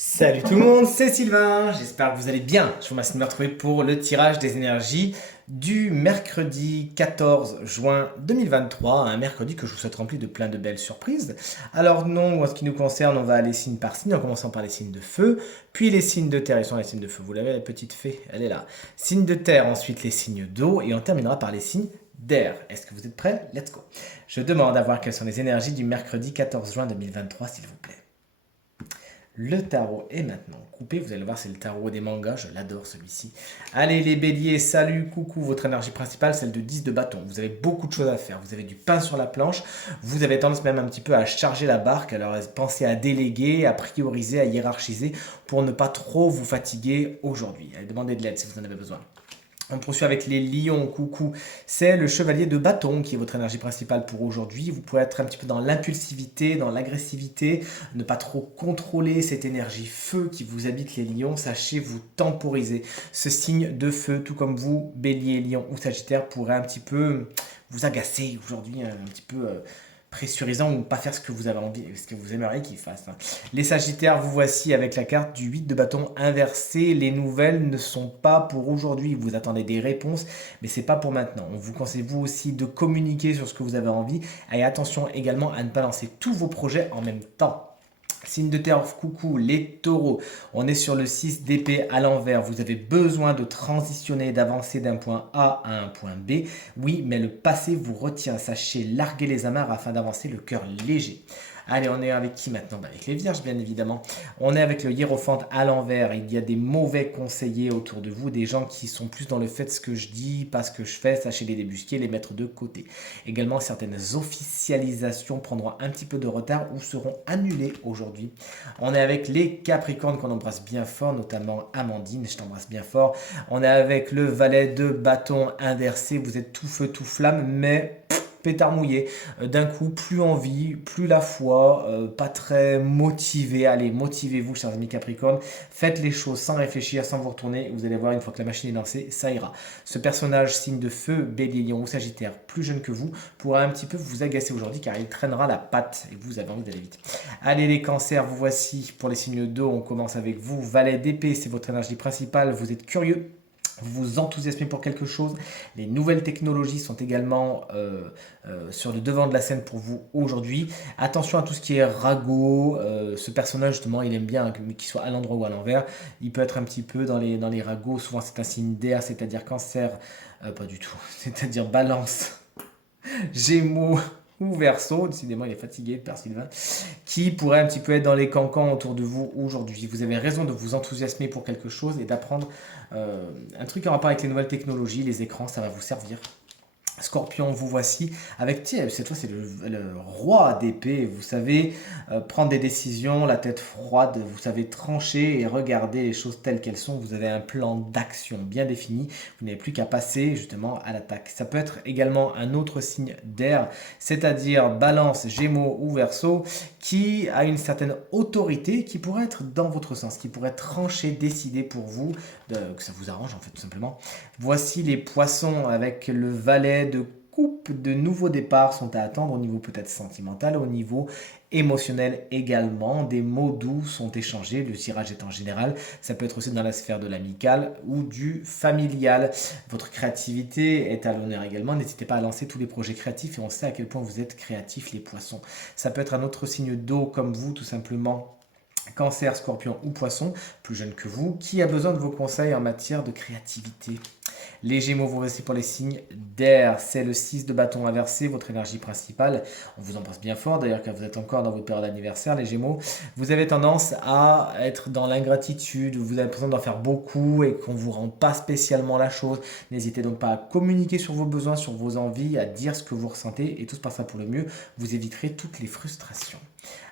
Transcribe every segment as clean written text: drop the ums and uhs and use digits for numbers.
Salut tout le monde, c'est Sylvain, j'espère que vous allez bien. Je vous remercie de me retrouver pour le tirage des énergies du mercredi 14 juin 2023, un mercredi que je vous souhaite rempli de plein de belles surprises. Alors non, en ce qui nous concerne, on va aller signe par signe, en commençant par les signes de feu, puis les signes de terre, ils sont les signes de feu, vous l'avez la petite fée, elle est là. Signes de terre, ensuite les signes d'eau, et on terminera par les signes d'air. Est-ce que vous êtes prêts? Let's go. Je demande à voir quelles sont les énergies du mercredi 14 juin 2023, s'il vous plaît. Le tarot est maintenant coupé. Vous allez voir, c'est le tarot des mangas. Je l'adore celui-ci. Allez, les béliers, salut, coucou. Votre énergie principale, celle de 10 de bâton. Vous avez beaucoup de choses à faire. Vous avez du pain sur la planche. Vous avez tendance même un petit peu à charger la barque. Alors, pensez à déléguer, à prioriser, à hiérarchiser pour ne pas trop vous fatiguer aujourd'hui. Allez, demandez de l'aide si vous en avez besoin. On poursuit avec les lions, coucou. C'est le chevalier de bâton qui est votre énergie principale pour aujourd'hui. Vous pouvez être un petit peu dans l'impulsivité, dans l'agressivité, ne pas trop contrôler cette énergie feu qui vous habite les lions. Sachez vous temporiser. Ce signe de feu, tout comme vous, bélier, lion ou sagittaire, pourrait un petit peu vous agacer aujourd'hui, un petit peu pressurisant ou pas faire ce que vous avez envie, ce que vous aimeriez qu'il fasse. Les Sagittaires, vous voici avec la carte du 8 de bâton inversé. Les nouvelles ne sont pas pour aujourd'hui. Vous attendez des réponses, mais c'est pas pour maintenant. On vous conseille vous aussi de communiquer sur ce que vous avez envie. Et attention également à ne pas lancer tous vos projets en même temps. Signe de terre, coucou, les taureaux. On est sur le 6 d'épée à l'envers. Vous avez besoin de transitionner, d'avancer d'un point A à un point B. Oui, mais le passé vous retient. Sachez larguer les amarres afin d'avancer le cœur léger. Allez, on est avec qui maintenant? Avec les vierges, bien évidemment. On est avec le hiérophante à l'envers. Il y a des mauvais conseillers autour de vous, des gens qui sont plus dans le fait de ce que je dis, pas ce que je fais. Sachez les débusquer, les mettre de côté. Également, certaines officialisations prendront un petit peu de retard ou seront annulées aujourd'hui. On est avec les capricornes qu'on embrasse bien fort, notamment Amandine, je t'embrasse bien fort. On est avec le valet de bâton inversé. Vous êtes tout feu, tout flamme, mais pétard mouillé. D'un coup, plus envie, plus la foi, pas très motivé. Allez, motivez-vous, chers amis Capricorne. Faites les choses sans réfléchir, sans vous retourner. Vous allez voir, une fois que la machine est lancée, ça ira. Ce personnage, signe de feu, bélier, lion ou sagittaire, plus jeune que vous, pourra un petit peu vous agacer aujourd'hui car il traînera la patte et vous avez envie d'aller vite. Allez, les cancers, vous voici pour les signes d'eau. On commence avec vous. Valet d'épée, c'est votre énergie principale. Vous êtes curieux. Vous vous enthousiasmez pour quelque chose. Les nouvelles technologies sont également sur le devant de la scène pour vous aujourd'hui. Attention à tout ce qui est ragot. Ce personnage, justement, il aime bien qu'il soit à l'endroit ou à l'envers. Il peut être un petit peu dans les ragots. Souvent, c'est un signe d'air, c'est-à-dire cancer. Pas du tout. C'est-à-dire balance, gémeaux ou verso. Décidément, il est fatigué, Père Sylvain. Qui pourrait un petit peu être dans les cancans autour de vous aujourd'hui. Vous avez raison de vous enthousiasmer pour quelque chose et d'apprendre un truc en rapport avec les nouvelles technologies, les écrans, ça va vous servir. Scorpion, vous voici avec, tiens, cette fois c'est le roi d'épée, vous savez prendre des décisions, la tête froide, vous savez trancher et regarder les choses telles qu'elles sont, vous avez un plan d'action bien défini, vous n'avez plus qu'à passer justement à l'attaque. Ça peut être également un autre signe d'air, c'est-à-dire balance, gémeaux ou verseau, qui a une certaine autorité qui pourrait être dans votre sens, qui pourrait trancher, décider pour vous, que ça vous arrange en fait tout simplement. Voici les poissons avec le valet de coupe. De nouveaux départs sont à attendre au niveau peut-être sentimental, au niveau émotionnel également. Des mots doux sont échangés, le tirage est en général. Ça peut être aussi dans la sphère de l'amical ou du familial. Votre créativité est à l'honneur également. N'hésitez pas à lancer tous les projets créatifs et on sait à quel point vous êtes créatifs les poissons. Ça peut être un autre signe d'eau comme vous tout simplement. Cancer, scorpion ou poisson, plus jeune que vous, qui a besoin de vos conseils en matière de créativité. Les Gémeaux, vous voici pour les signes d'air. C'est le 6 de bâton inversé, votre énergie principale. On vous embrasse bien fort, d'ailleurs, car vous êtes encore dans votre période d'anniversaire, les Gémeaux. Vous avez tendance à être dans l'ingratitude, vous avez l'impression d'en faire beaucoup et qu'on ne vous rend pas spécialement la chose. N'hésitez donc pas à communiquer sur vos besoins, sur vos envies, à dire ce que vous ressentez et tout se passera pour le mieux. Vous éviterez toutes les frustrations.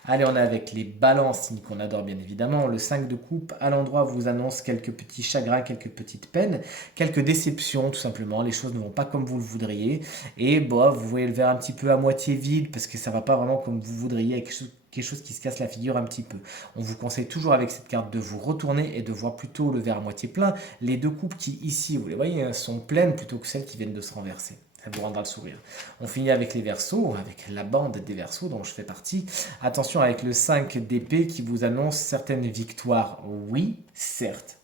Allez, on est avec les balances, signe qu'on adore bien évidemment. Le 5 de coupe à l'endroit vous annonce quelques petits chagrins, quelques petites peines, quelques déceptions tout simplement. Les choses ne vont pas comme vous le voudriez. Et bah, vous voyez le verre un petit peu à moitié vide parce que ça ne va pas vraiment comme vous voudriez avec quelque chose qui se casse la figure un petit peu. On vous conseille toujours avec cette carte de vous retourner et de voir plutôt le verre à moitié plein. Les deux coupes qui ici, vous les voyez, sont pleines plutôt que celles qui viennent de se renverser. Ça vous rendra le sourire. On finit avec les Verseaux, avec la bande des Verseaux dont je fais partie. Attention avec le 5 d'épée qui vous annonce certaines victoires. Oui, certes,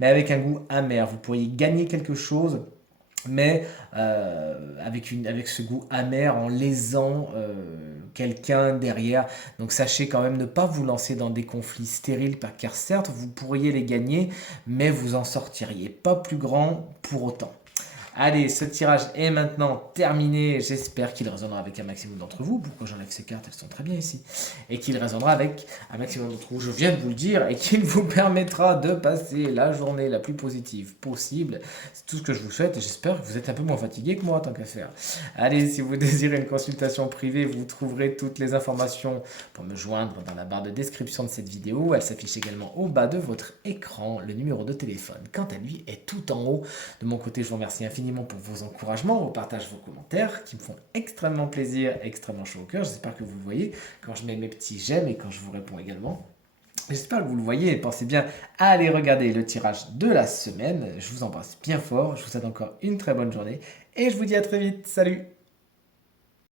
mais avec un goût amer. Vous pourriez gagner quelque chose, mais avec ce goût amer en lésant quelqu'un derrière. Donc sachez quand même ne pas vous lancer dans des conflits stériles, car certes vous pourriez les gagner, mais vous en sortiriez pas plus grand pour autant. Allez, ce tirage est maintenant terminé. J'espère qu'il résonnera avec un maximum d'entre vous. Pourquoi j'enlève ces cartes? Elles sont très bien ici. Et qu'il résonnera avec un maximum d'entre vous. Je viens de vous le dire. Et qu'il vous permettra de passer la journée la plus positive possible. C'est tout ce que je vous souhaite. Et j'espère que vous êtes un peu moins fatigué que moi, tant qu'à faire. Allez, si vous désirez une consultation privée, vous trouverez toutes les informations pour me joindre dans la barre de description de cette vidéo. Elle s'affiche également au bas de votre écran. Le numéro de téléphone, quant à lui, est tout en haut. De mon côté, je vous remercie infiniment pour vos encouragements, vos partages, vos commentaires qui me font extrêmement plaisir, extrêmement chaud au cœur. J'espère que vous le voyez quand je mets mes petits j'aime et quand je vous réponds également. J'espère que vous le voyez et pensez bien à aller regarder le tirage de la semaine. Je vous embrasse bien fort, je vous souhaite encore une très bonne journée et je vous dis à très vite. Salut!